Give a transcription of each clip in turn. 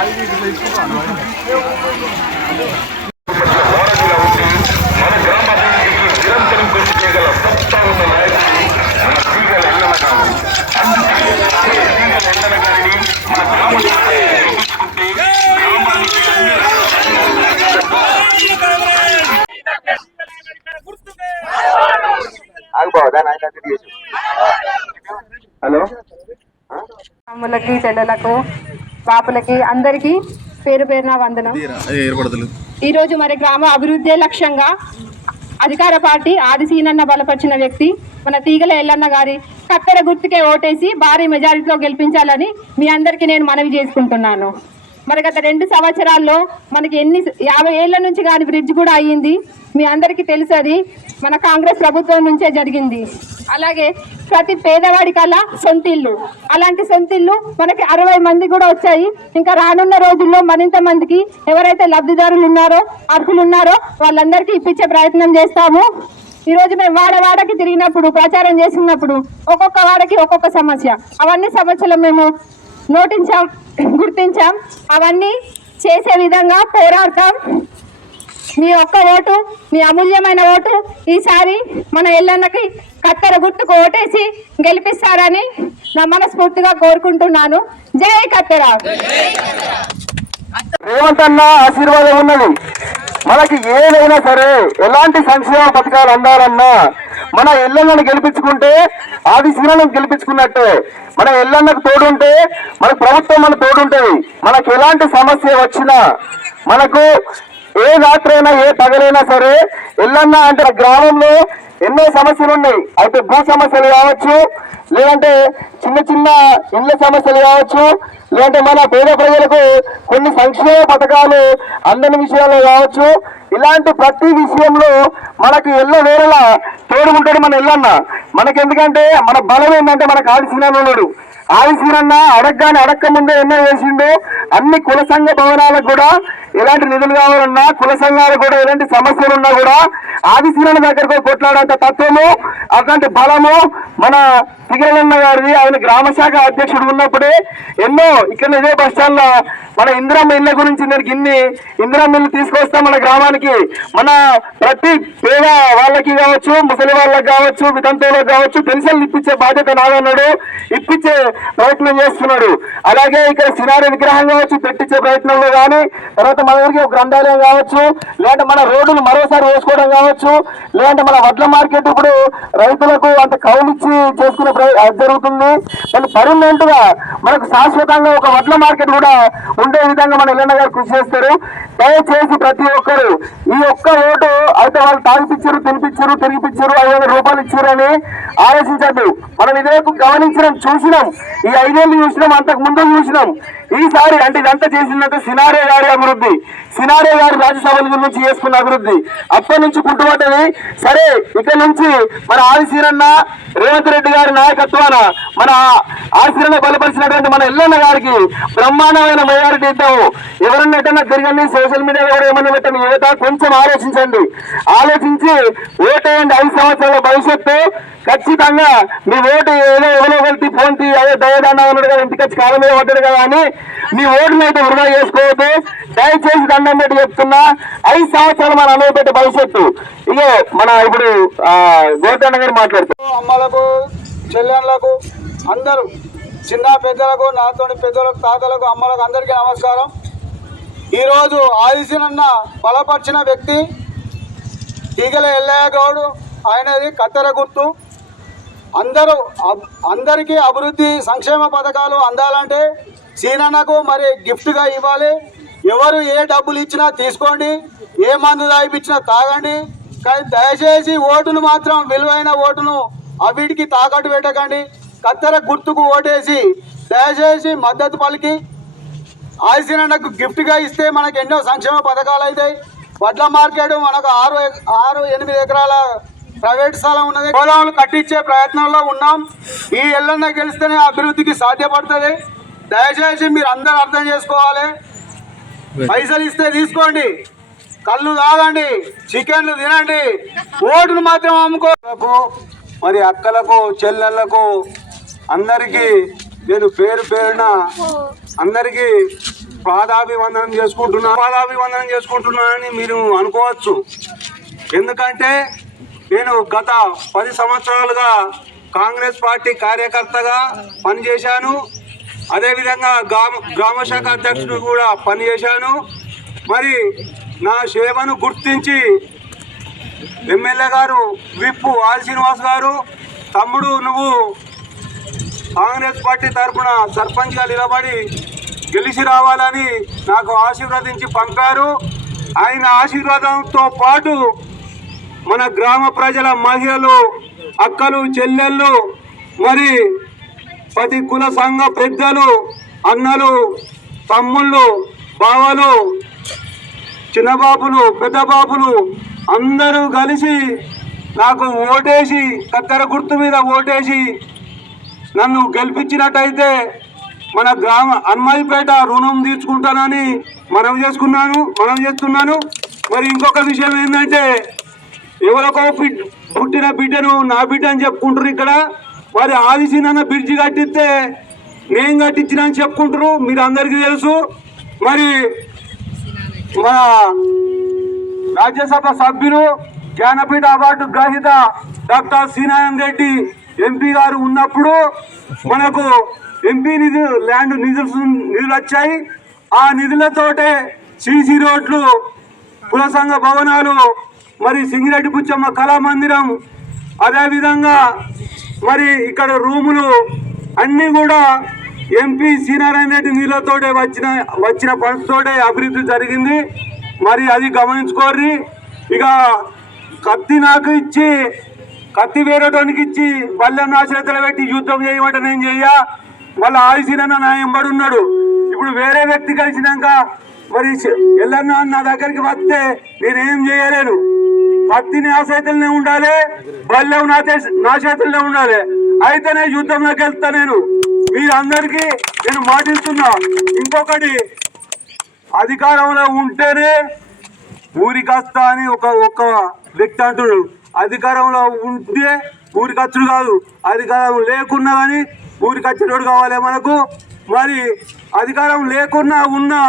Hello, అమ్మలకి చెల్లెలకు పాపలకి అందరికీ పేరు పేరున వందనం. ఈరోజు మరి గ్రామ అభివృద్ధి లక్ష్యంగా అధికార పార్టీ ఆదిశీనన్న బలపరిచిన వ్యక్తి మన తీగల ఎల్లన్న గారి కత్తెర గుర్తుకే ఓటేసి భారీ మెజారిటీలో గెలిపించాలని మీ అందరికీ నేను మనవి చేసుకుంటున్నాను. మరి గత 2 సంవత్సరాల్లో మనకి 50 ఏళ్ల నుంచి కానీ బ్రిడ్జ్ కూడా అయ్యింది. మీ అందరికీ తెలుసు, అది మన కాంగ్రెస్ ప్రభుత్వం నుంచే జరిగింది. అలాగే ప్రతి పేదవాడి కల్లా సొంతిల్లు, అలాంటి సొంతిల్లు మనకి 60 మంది కూడా వచ్చాయి. ఇంకా రానున్న రోజుల్లో మరింత మందికి ఎవరైతే లబ్ధిదారులు ఉన్నారో, అర్హులు ఉన్నారో వాళ్ళందరికీ ఇప్పించే ప్రయత్నం చేస్తాము. ఈరోజు మేము వాడవాడకి తిరిగినప్పుడు, ప్రచారం చేస్తున్నప్పుడు ఒక్కొక్క వాడకి ఒక్కొక్క సమస్య, అవన్నీ సమస్యలు మేము నోటించాం, గుర్తించాం. అవన్నీ చేసే విధంగా పోరాడతాం. మీ ఒక్క ఓటు, మీ అమూల్యమైన ఓటు ఈసారి మన ఎల్లన్నకి కత్తెర గుర్తుకు ఓటేసి గెలిపిస్తారని నా మనస్ఫూర్తిగా కోరుకుంటున్నాను. జై కత్తెర. రేవంత్ అన్న ఆశీర్వాదం ఉన్నది. మనకి ఏదైనా సరే, ఎలాంటి సంక్షేమ పథకాలు అందాలన్నా మన ఎల్లన్నను గెలిపించుకుంటే ఆదిశీనను గెలిపించుకున్నట్టే. మన ఎల్లన్నకు తోడుంటే మన ప్రభుత్వం మన తోడుంటది. మనకు ఎలాంటి సమస్య వచ్చినా, మనకు ఏ రాత్రైనా ఏ పగలైనా సరే ఎల్లన్న అంటే గ్రామంలో ఎన్నో సమస్యలు ఉన్నాయి. అయితే భూ సమస్యలు కావచ్చు, లేదంటే చిన్న చిన్న ఇళ్ల సమస్యలు కావచ్చు, లేదంటే మన పేద ప్రజలకు కొన్ని సంక్షేమ పథకాలు అందని విషయాలు కావచ్చు, ఇలాంటి ప్రతి విషయంలో మనకు వేరేలా తోడుకుంటాడు మన ఎల్లన్న. మనకెందుకంటే మన బలం ఏంటంటే మనకు ఆదిశీనన్న ఉన్నాడు. ఆదిశీనన్న అడగగానే అడక్క ముందే ఎన్నో చేసిండు. అన్ని కుల సంఘ భవనాలకు కూడా ఎలాంటి నిధులు కావాలన్నా, కుల సంఘాలకు కూడా ఎలాంటి సమస్యలు ఉన్నా కూడా ఆదిశీనన్న దగ్గరకు కొట్లాడేంత తత్వము, అట్లాంటి బలము మన తిగలన్న గారిది. ఆయన గ్రామ శాఖ అధ్యక్షుడు ఉన్నప్పుడే ఎన్నో ఇక్కడ ఇదే బస్ స్టాండ్ లో మన ఇందిరమ్మ ఇళ్ల గురించి నేను ఇన్ని ఇందిరమ్మ ఇల్లు తీసుకొస్తాం మన గ్రామానికి. మన ప్రతి పేద వాళ్ళకి కావచ్చు, ముసలి వాళ్ళకి కావచ్చు, వితంతువులకు కావచ్చు పెన్షన్లు ఇప్పించే బాధ్యత నాదన్నాడు. ఇప్పించే ప్రయత్నం చేస్తున్నాడు. అలాగే ఇక్కడ సినారి విగ్రహం కావచ్చు పెట్టించే ప్రయత్నంలో కానీ, తర్వాత మన ఊరికి ఒక గ్రంథాలయం కావచ్చు, లేదంటే మన రోడ్డును మరోసారి వేసుకోవడం కావచ్చు, లేదంటే మన వడ్ల మార్కెట్ ఇప్పుడు రైతులకు అంత కౌలిచ్చి చేసుకునే జరుగుతుంది. మళ్ళీ పర్మనెంట్ గా మనకు శాశ్వతంగా ఒక వడ్ల మార్కెట్ కూడా ఉండే విధంగా మన ఎల్లన్న గారు కృషి చేస్తారు. దయచేసి ప్రతి ఒక్కరు ఈ ఒక్క ఓటు అయితే వాళ్ళు తాగిపించారు, తినిపించారు, తిరిగిపించారు, 500 రూపాయలు ఇచ్చారని ఆలోచించద్దు. మనం ఇదివరకు గమనించడం, చూసినాం. ఈ 5 ఏళ్ళు చూసినాం, అంతకు ముందు చూసినాం. ఈసారి అంటే ఇదంతా చేసిందంటే సినారే గారి అభివృద్ధి, సినారే గారి రాజ్యసభల గురించి చేసుకున్న అభివృద్ధి అప్పటి నుంచి కుంటుపడ్డది. సరే, ఇక్కడ నుంచి మన ఆదిశీనన్న రేవంత్ రెడ్డి గారి నాయకత్వాన మన ఆదిశీనన్న బలపరిచినటువంటి మన ఎల్లన్న గారికి బ్రహ్మాండమైన మెజారిటీ ఇద్దాము. ఎవరన్నా ఎటన్నా తిరగండి, సోషల్ మీడియాలో కూడా ఏమన్నా పెట్టండి, యువత కొంచెం ఆలోచించండి, ఆలోచించి ఓటేయండి. 5 సంవత్సరాల భవిష్యత్తు ఖచ్చితంగా మీ ఓటు ఏదో ఎవరో వెళ్తే ఫోన్ తీ, అదే దయదండ ఉన్నాడు కదా, ఇంటికి వచ్చి కాలం మీద పడ్డాడు కదా అని మీ ఓటును అయితే వృధా చేసుకోవద్దు. దయచేసి దండం పెట్టి చెప్తున్నా, 5 సంవత్సరాలు మన అనుభవపెట్టే భవిష్యత్తు. ఇగో మన ఇప్పుడు గోవర్ధన్ గారు మాట్లాడుతారు. అమ్మలకు, చెల్లెళ్ళకు, అందరూ చిన్న పెద్దలకు, నాతోని పెద్దలకు, తాతలకు, అమ్మలకు అందరికీ నమస్కారం. ఈరోజు ఆదిశీనన్న బలపరిచిన వ్యక్తి తీగల ఎల్లయ్య గౌడు. ఆయనది కత్తెర గుర్తు. అందరికీ అభివృద్ధి సంక్షేమ పథకాలు అందాలంటే సీనన్నకు మరి గిఫ్ట్గా ఇవ్వాలి. ఎవరు ఏ డబ్బులు ఇచ్చినా తీసుకోండి, ఏ మందు తాగిపించినా తాగండి, కానీ దయచేసి ఓటును మాత్రం, విలువైన ఓటును అవిటికి తాకట్టు పెట్టకండి. కత్తెర గుర్తుకు ఓటేసి దయచేసి మద్దతు పలికి ఆదిశీనన్నకు గిఫ్ట్గా ఇస్తే మనకు ఎన్నో సంక్షేమ పథకాలు అవుతాయి. వడ్ల మార్కెట్ మనకు 6-8 ఎకరాల ప్రైవేట్ స్థలం ఉన్నది. పొలాలు కట్టించే ప్రయత్నంలో ఉన్నాం. ఈ ఎల్లన్న గెలిస్తేనే అభివృద్ధికి సాధ్యపడుతుంది. దయచేసి మీరు అందరూ అర్థం చేసుకోవాలి. పైసలు ఇస్తే తీసుకోండి, కళ్ళు తాగండి, చికెన్లు తినండి, ఓటును మాత్రం అమ్ముకో. మరి అక్కలకు, చెల్లెళ్లకు అందరికీ నేను పేరు పేరున అందరికీ పాదాభివందనం చేసుకుంటున్నానని మీరు అనుకోవచ్చు. ఎందుకంటే నేను గత 10 సంవత్సరాలుగా కాంగ్రెస్ పార్టీ కార్యకర్తగా పనిచేశాను. అదేవిధంగా గ్రామ శాఖ అధ్యక్షుడు కూడా పనిచేశాను. మరి నా సేవను గుర్తించి ఎమ్మెల్యే గారు విప్పు ఆది శ్రీనివాస్ గారు, తమ్ముడు నువ్వు కాంగ్రెస్ పార్టీ తరఫున సర్పంచ్గా నిలబడి గెలిచి రావాలని నాకు ఆశీర్వదించి పంపారు. ఆయన ఆశీర్వాదంతో పాటు మన గ్రామ ప్రజల మహిళలు, అక్కలు, చెల్లెళ్ళు, మరి ప్రతి కుల సంఘ పెద్దలు, అన్నలు, తమ్ముళ్ళు, బావలు, చిన్నబాబులు, పెద్దబాబులు అందరూ కలిసి నాకు ఓటేసి, కత్తెర గుర్తు మీద ఓటేసి నన్ను గెలిపించినట్టయితే మన గ్రామ హనుమాయిపేట రుణం తీర్చుకుంటానని మనవి చేస్తున్నాను. మరి ఇంకొక విషయం ఏంటంటే, ఎవరికో పుట్టిన బిడ్డను నా బిడ్డ అని చెప్పుకుంటారు ఇక్కడ. మరి ఆదిశీనన్న బ్రిడ్జి కట్టిస్తే నేను కట్టించిన అని చెప్పుకుంటారు, మీరు అందరికీ తెలుసు. మరి మన రాజ్యసభ సభ్యులు, జ్ఞానపీఠ అవార్డు గ్రహీత డాక్టర్ శ్రీనారాయణ రెడ్డి ఎంపీ గారు ఉన్నప్పుడు మనకు ఎంపీ ల్యాండ్ నిధులు వచ్చాయి. ఆ నిధులతోటే సీసీ రోడ్లు, కుల సంఘ భవనాలు, మరి సింగిరెడ్డి పుచ్చమ్మ కళామందిరం, అదేవిధంగా మరి ఇక్కడ రూములు అన్నీ కూడా ఎంపీ శ్రీనారాయణ రెడ్డి నిధులతోటే వచ్చిన పనితోటే అభివృద్ధి జరిగింది. మరి అది గమనించుకోర్రి. ఇక కత్తి నాకు ఇచ్చి, కత్తి వేరేటోనికి ఇచ్చి బల్లెం నా చేతులు పెట్టి యుద్ధం చేయమంటే నేను చెయ్యా. మళ్ళీ ఆదిశీనన్న నా ఎంబడి ఉన్నాడు. ఇప్పుడు వేరే వ్యక్తి కలిసినాక మరి ఎల్లన్నా నా దగ్గరికి వస్తే నేనేం చేయలేను. కత్తి నా చేతులనే ఉండాలి, బల్లెం నా చేతులనే ఉండాలి. అయితేనే యుద్ధంలోకి వెళ్తా. నేను మీరందరికీ నేను మాటిస్తున్నా. ఇంకొకటి, అధికారంలో ఉంటేనే ఊరికి వస్తా అని ఒక వ్యక్తి అంటున్నాడు. అధికారంలో ఉంటే ఊరికి వచ్చుడు కాదు, అధికారం లేకున్నా కానీ ఊరికి వచ్చేటోడు కావాలి మనకు. మరి అధికారం లేకున్నా ఉన్నా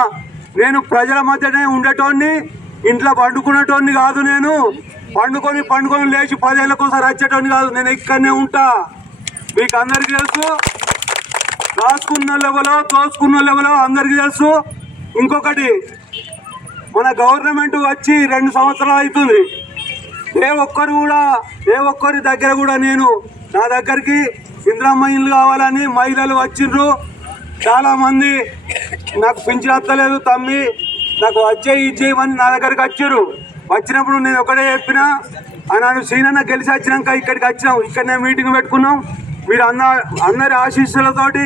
నేను ప్రజల మధ్యనే ఉండేటోడిని, ఇంట్లో పండుకునేటోడిని కాదు. నేను పండుకొని లేచి 10 ఏళ్ళకోసారి వచ్చేటోడిని కాదు. నేను ఇక్కడనే ఉంటా. మీకు అందరికీ తెలుసు. రాసుకున్న లెవెలో, తోసుకున్న లెవెలో అందరికీ తెలుసు. ఇంకొకటి, మన గవర్నమెంట్ వచ్చి 2 సంవత్సరాలు అవుతుంది. ఏ ఒక్కరి దగ్గర కూడా నా దగ్గరికి ఇందిరమ్మ ఇల్లు కావాలని మహిళలు వచ్చిండ్రు. చాలామంది నాకు పింఛన్ వస్తలేదు తమ్మి, నాకు ఇచ్చేయమని నా దగ్గరికి వచ్చారు. వచ్చినప్పుడు నేను ఒకటే చెప్పినా, నన్ను శ్రీనన్న గెలిచి వచ్చినాక ఇక్కడికి వచ్చినాం, ఇక్కడనే మీటింగ్ పెట్టుకున్నాం. మీరు అందరి ఆశీస్సులతోటి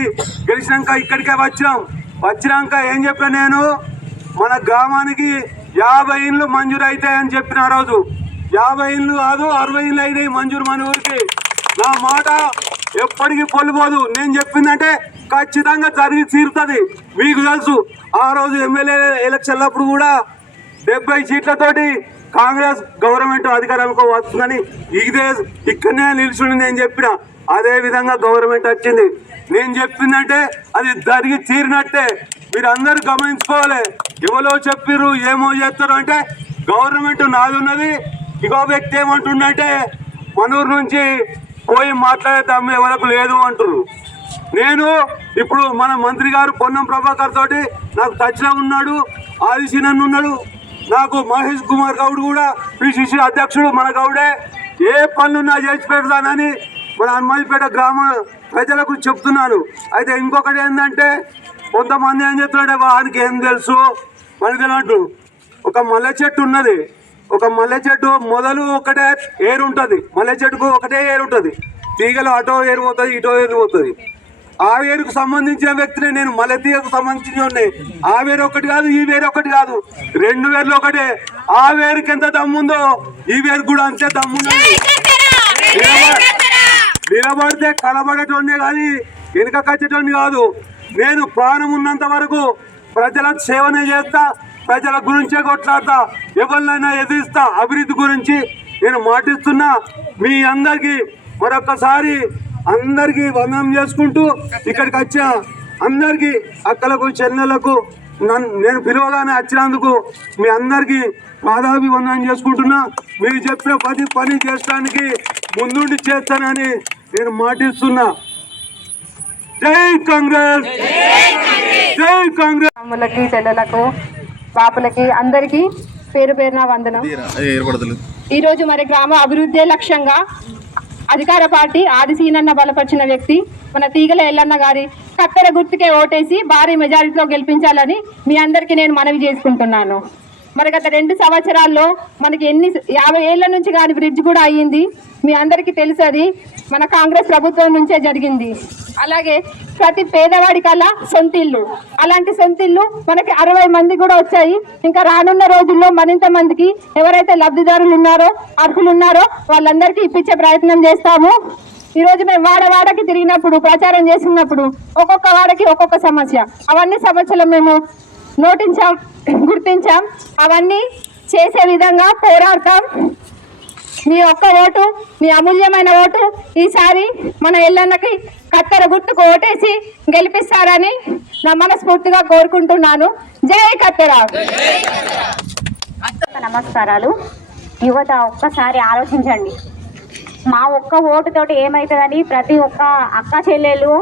గెలిచినాక ఇక్కడికే వచ్చినాక ఏం చెప్పినా, నేను మన గ్రామానికి 50 ఇండ్లు మంజూరు అవుతాయని చెప్పిన. ఆ రోజు 50 ఇండ్లు కాదు, 60 ఇండ్లు అయినాయి మంజూరు మన ఊరికి. నా మాట ఎప్పటికీ పొల్లిపోదు. నేను చెప్పిందంటే ఖచ్చితంగా జరిగి తీరుతుంది. మీకు తెలుసు, ఆ రోజు ఎమ్మెల్యే ఎలక్షన్లప్పుడు కూడా 70 సీట్లతోటి కాంగ్రెస్ గవర్నమెంట్ అధికారానికి వస్తుందని ఇక్కడనే నిల్చుని నేను చెప్పిన. అదే విధంగా గవర్నమెంట్ వచ్చింది. నేను చెప్పిందంటే అది జరిగి తీరినట్టే. మీరు అందరూ గమనించుకోవాలి. ఎవరో చెప్పిర్రు ఏమో చేస్తారు అంటే గవర్నమెంట్ నాది ఉన్నది. ఇంకో వ్యక్తి ఏమంటుండంటే మనూరు నుంచి పోయి మాట్లాడేద్దాం ఎవరికి లేదు అంటున్నారు. నేను ఇప్పుడు మన మంత్రి గారు పొన్నం ప్రభాకర్ తోటి నాకు టచ్లో ఉన్నాడు, ఆదిశీనన్ ఉన్నాడు, నాకు మహేష్ కుమార్ గౌడ్ కూడా పిసిసి అధ్యక్షుడు మన గౌడే. ఏ పనులున్నా చేసి పెడతానని మన హనుమాయిపేట గ్రామ ప్రజలకు చెప్తున్నాను. అయితే ఇంకొకటి ఏంటంటే, కొంతమంది ఏం చెప్తున్నాడే వానికి ఏం తెలుసు మనకి తెలియట్టు. ఒక మల్లె చెట్టు ఉన్నది. ఒక మల్లె చెట్టు మొదలు ఒకటే ఏరు ఉంటుంది. మల్లె చెట్టుకు ఒకటే ఏరు ఉంటుంది. తీగలు అటో ఏరిపోతుంది, ఇటో ఏరిపోతుంది. ఆ వేరుకు సంబంధించిన వ్యక్తిని నేను మల్లె తీగకు సంబంధించిన ఉన్నాయి. ఆ వేరు ఒకటి కాదు, ఈ వేరు ఒకటి కాదు, 2 వేర్లు ఒకటే. ఆ వేరుకి ఎంత దమ్ముందో ఈ వేరు కూడా అంతే దమ్మున్నది. నిలబడితే కలబడేటోనే కానీ వెనుక కచ్చేటోని కాదు. నేను ప్రాణం ఉన్నంత వరకు ప్రజల సేవనే చేస్తా, ప్రజల గురించే కొట్లాడతా, ఎవరినైనా ఎదిరిస్తా. అభివృద్ధి గురించి నేను మాటిస్తున్నా. మీ అందరికీ మరొకసారి అందరికీ వందనం చేసుకుంటూ ఇక్కడికి వచ్చిన అందరికీ అక్కలకు, చెల్లెలకు నేను పిలవగానే వచ్చినందుకు మీ అందరికీ పాదాభివందనం చేసుకుంటున్నా. మీరు చెప్పిన పని చేయడానికి ముందుండి చేస్తానని నేను మాటిస్తున్నా. జై కాంగ్రెస్, జై కాంగ్రెస్. తమ్ములకి చెల్లెలకు పాపలకి అందరికీ పేరు పేరున వందనం. ఈరోజు మరి గ్రామ అభివృద్ధి లక్ష్యంగా అధికార పార్టీ ఆదిశీనన్న బలపరిచిన వ్యక్తి మన తీగల ఎల్లన్న గారి కత్తెర గుర్తుకే ఓటేసి భారీ మెజారిటీలో గెలిపించాలని మీ అందరికీ నేను మనవి చేసుకుంటున్నాను. మరి గత 2 సంవత్సరాల్లో మనకి 50 ఏళ్ల నుంచి కానీ బ్రిడ్జ్ కూడా అయ్యింది. మీ అందరికీ తెలుసు, అది మన కాంగ్రెస్ ప్రభుత్వం నుంచే జరిగింది. అలాగే ప్రతి పేదవాడి కల్లా సొంతిల్లు, అలాంటి సొంతిల్లు మనకి 60 మంది కూడా వచ్చాయి. ఇంకా రానున్న రోజుల్లో మరింత మందికి ఎవరైతే లబ్ధిదారులు ఉన్నారో, అర్హులు ఉన్నారో వాళ్ళందరికీ ఇప్పించే ప్రయత్నం చేస్తాము. ఈరోజు మేము వాడవాడకి తిరిగినప్పుడు, ప్రచారం చేసినప్పుడు ఒక్కొక్క వాడకి ఒక్కొక్క సమస్య, అవన్నీ సమస్యలు మేము గుర్తించాం. అవన్నీ చేసే విధంగా పోరాడతాం. మీ ఒక్క ఓటు, మీ అమూల్యమైన ఓటు ఈసారి మన ఎల్లన్నకి కత్తెర గుర్తుకు ఓటేసి గెలిపిస్తారని నా మనస్ఫూర్తిగా కోరుకుంటున్నాను. జై కత్తెర. నమస్కారాలు. యువత ఒక్కసారి ఆలోచించండి. మా ఒక్క ఓటుతోటి ఏమవుతుందని ప్రతి ఒక్క అక్క చెల్లెలు,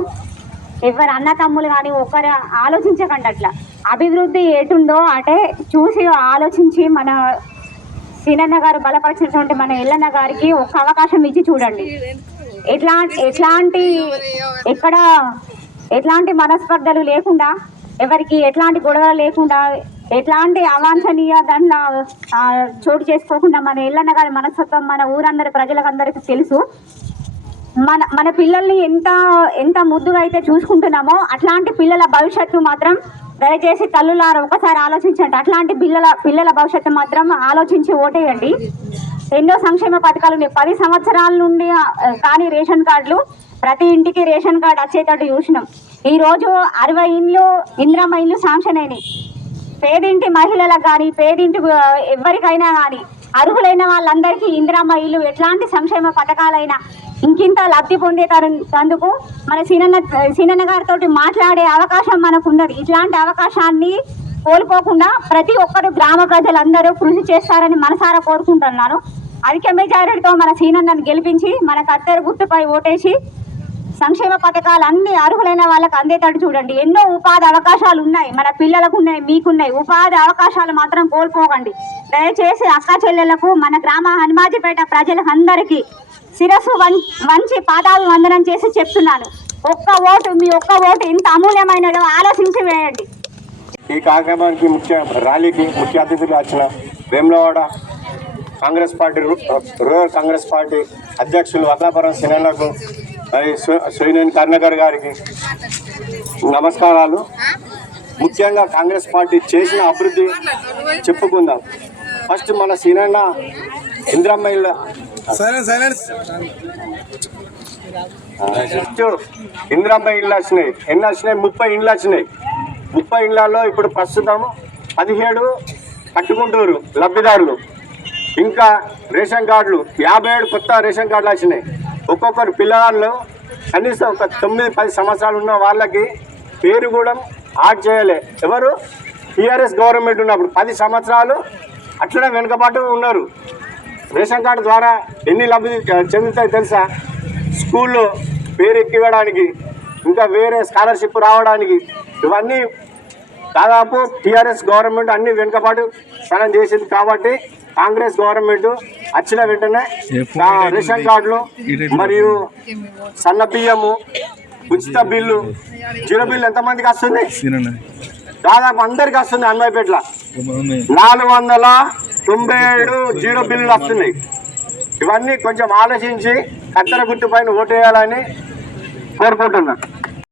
ఎవరు అన్న తమ్ములు కానీ ఒక్కరు ఆలోచించకండి. అట్లా అభివృద్ధి ఎటుందో అంటే చూసి ఆలోచించి మన సీనన్న గారు బలపరిచినటువంటి మన ఎల్లన్న గారికి ఒక్క అవకాశం ఇచ్చి చూడండి. ఎట్లాంటి మనస్పర్ధలు లేకుండా, ఎవరికి ఎట్లాంటి గొడవలు లేకుండా, ఎట్లాంటి అవాంఛనీయ దాంట్లో చోటు చేసుకోకుండా మన ఎల్లన్న గారి మనస్తత్వం మన ఊరందరి ప్రజలకందరికీ తెలుసు. మన పిల్లల్ని ఎంత ముద్దుగా అయితే చూసుకుంటున్నామో అట్లాంటి పిల్లల భవిష్యత్తు మాత్రం దయచేసి తల్లులారా ఒకసారి ఆలోచించండి. అట్లాంటి పిల్లల భవిష్యత్తు మాత్రం ఆలోచించి ఓటేయండి. ఎన్నో సంక్షేమ పథకాలు ఉన్నాయి. 10 సంవత్సరాల నుండి కానీ రేషన్ కార్డులు, ప్రతి ఇంటికి రేషన్ కార్డు వచ్చేటట్టు చూసినాం. ఈరోజు 60 ఇండ్లు ఇందిరమ్మ ఇండ్లు శాంక్షన్ అయినాయి. పేదింటి మహిళలకు కానీ, పేదింటి ఎవరికైనా కానీ, అర్హులైన వాళ్ళందరికీ ఇందిరమ్మ ఇల్లు, ఎట్లాంటి సంక్షేమ పథకాలైనా ఇంకింత లబ్ధి పొందేటందుకు మన సీనన్న గారితో మాట్లాడే అవకాశం మనకు ఉన్నది. ఇట్లాంటి అవకాశాన్ని కోల్పోకుండా ప్రతి ఒక్కరు గ్రామ ప్రజలందరూ కృషి చేస్తారని మనసారా కోరుకుంటున్నాను. అధిక మెజారిటీతో మన సీనన్నను గెలిపించి మన కత్తెర గుర్తుపై ఓటేసి సంక్షేమ పథకాలు అన్ని అర్హులైన వాళ్ళకి అందేటట్టు చూడండి. ఎన్నో ఉపాధి అవకాశాలు ఉన్నాయి, మన పిల్లలకు ఉన్నాయి, మీకున్నాయి. ఉపాధి అవకాశాలు మాత్రం కోల్పోకండి. దయచేసి అక్క చెల్లెలకు, మన గ్రామ హనుమాజిపేట ప్రజలకు అందరికీ శిరస్సు వంచి పాదాలు వందనం చేసి చెప్తున్నాను. ఒక్క ఓటు, మీ ఒక్క ఓటు ఇంత అమూల్యమైనదో ఆలోచించి వేయండి. ఈ కార్యక్రమానికి ర్యాలీకి ముఖ్య అతిథిగా వచ్చిన Vemulawada Congress party rural Congress party అధ్యక్షులు వడ్లాపురం సినన్నకు, శ్రీనేని కరుణాకర్ గారికి నమస్కారాలు. ముఖ్యంగా కాంగ్రెస్ పార్టీ చేసిన అభివృద్ధి చెప్పుకుందాం. ఫస్ట్ మన సీనన్న ఇందిరమ్మ ఇళ్ళ ఇందిరమ్మ ఇళ్ళు వచ్చినాయి. ఎన్ని వచ్చినాయి? 30 ఇండ్లు వచ్చినాయి. 30 ఇండ్లలో ఇప్పుడు ప్రస్తుతం 17 కట్టుకుంటూరు లబ్ధిదారులు. ఇంకా రేషన్ కార్డులు 57 కొత్త రేషన్ కార్డులు వచ్చినాయి. ఒక్కొక్కరు పిల్లలు కనీసం ఒక 9-10 సంవత్సరాలు ఉన్న వాళ్ళకి పేరు కూడా యాడ్ చేయలే. ఎవరు? టీఆర్ఎస్ గవర్నమెంట్ ఉన్నప్పుడు 10 సంవత్సరాలు అట్లనే వెనుకబాటు ఉన్నారు. రేషన్ కార్డు ద్వారా ఎన్ని లబ్ధి చెందుతాయి తెలుసా? స్కూల్లో పేరు ఎక్కివ్వడానికి, ఇంకా వేరే స్కాలర్షిప్ రావడానికి, ఇవన్నీ దాదాపు టీఆర్ఎస్ గవర్నమెంట్ అన్ని వెనుకబాటు సనం చేసింది. కాబట్టి కాంగ్రెస్ గవర్నమెంట్ వచ్చిన వెంటనే రేషన్ కార్డులు మరియు సన్న బియ్యము, ఉచిత బిల్లు, 0 బిల్లు ఎంతమందికి వస్తుంది? దాదాపు అందరికి వస్తుంది. అన్వయపేటలో 497 0 బిల్లులు వస్తున్నాయి. ఇవన్నీ కొంచెం ఆలోచించి కత్తెర గుర్తు పైన ఓటేయాలని కోరుకుంటున్నాను.